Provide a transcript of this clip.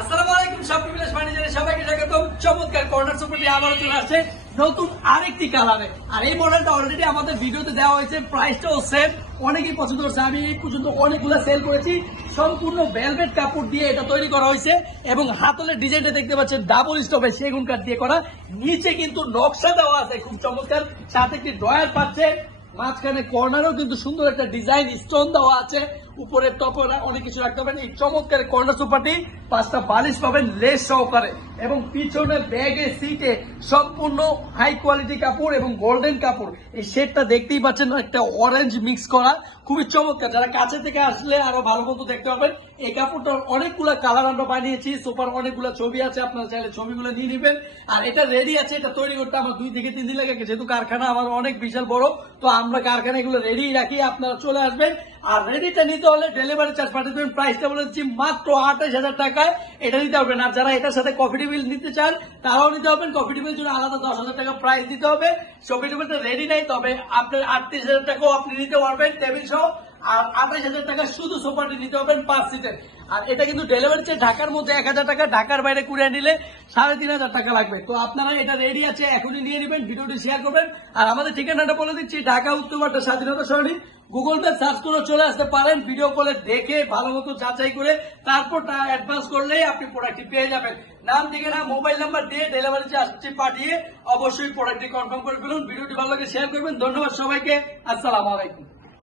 আসসালামু আলাইকুম, শপিং বিলাস ফার্নিচারে সবাইকে স্বাগতম। চমৎকার কর্নার সোফাটি আবারও চলে আসছে নতুন আরেকটি কালারে। আর এই মডেলটা অলরেডি আমাদের ভিডিওতে দেওয়া হয়েছে, প্রাইসটাও সেম। অনেকেই পছন্দ করছে, আমি এই পর্যন্ত অনেকগুলো সেল করেছি। সম্পূর্ণ ভেলভেট কাপড় দিয়ে এটা তৈরি করা হয়েছে এবং হাতলের ডিজাইনটা দেখতে পাচ্ছেন ডাবল স্টপে সেগুন কাঠ দিয়ে করা। নিচে কিন্তু নকশা দেওয়া আছে খুব চমৎকার, সাথে একটি ড্রয়ার পাচ্ছে। মাঝখানে কর্নারও কিন্তু সুন্দর একটা ডিজাইন স্টোন দেওয়া আছে। উপরে টপে অনেক কিছু রাখতে পারেন। এই চমৎকার কর্নার সোফাটি 5টা বালিশ পাবেন লেস সহকারে এবং পিছনে ব্যাগে সিটে সম্পূর্ণ হাই কোয়ালিটি কাপড় এবং গোল্ডেন কাপড়। এই সেটটা দেখতেই পাচ্ছেন, একটা অরেঞ্জ মিক্স করা, খুবই চমৎকার। যারা কাছে থেকে আসলে আরো ভালো মতো দেখতে পাবেন। এই কাপড়টার অনেকগুলো কালার আমরা বানিয়েছি, সোফার অনেকগুলো ছবি আছে, আপনারা চাইলে ছবিগুলো নিয়ে নেবেন। আর এটা রেডি আছে, এটা তৈরি করতে আমার 2 থেকে 3 দিন লাগে, যেহেতু কারখানা আমার অনেক বিশাল বড়, তো আমরা কারখানা এগুলো রেডি রাখি, আপনারা চলে আসবেন। আর রেডিটা নিতে হলে ডেলিভারি চার্জ পাঠিয়ে দেবেন। প্রাইসটা বলেছি মাত্র 28,000 টাকায় এটা নিতে পারবেন। আর যারা এটার সাথে কফি টেবিল নিতে চান তারাও নিতে পারবেন। কফি টেবিল জন্য আলাদা 10,000 টাকা প্রাইস দিতে হবে। কফি টেবিলটা রেডি নাই, তবে আপনার 38,000 টাকাও আপনি নিতে পারবেন টেবিল সহ। আর 28,000 টাকা শুধু সোফাটি নিতে পারবেন 5 সিটের। আর এটা কিন্তু ডেলিভারি চার্জ ঢাকার মধ্যে 1,000 টাকা, ঢাকার বাইরে কুরিয়ার নিলে 3,500 টাকা লাগবে। তো আপনারা এটা রেডি আছে, এখনই নিয়ে নেবেন, ভিডিওটি শেয়ার করবেন। আর আমাদের ঠিকানাটা বলে দিচ্ছি, ঢাকা উত্তরপাড়া স্বাধীনতা সরণি। গুগল পে সার্চ করে চলে আসতে পারেন। ভিডিও কলে দেখে ভালো মতো যাচাই করে তারপর টাকা অ্যাডভান্স করলেই আপনি প্রোডাক্টটি পেয়ে যাবেন। নাম, ঠিকানা, মোবাইল নাম্বার দিয়ে ডেলিভারি চার্জটি পাঠিয়ে অবশ্যই প্রোডাক্টটি কনফার্ম করে ফেলুন। ভিডিওটি ভালো লাগে শেয়ার করবেন। ধন্যবাদ সবাইকে। আসসালামু আলাইকুম।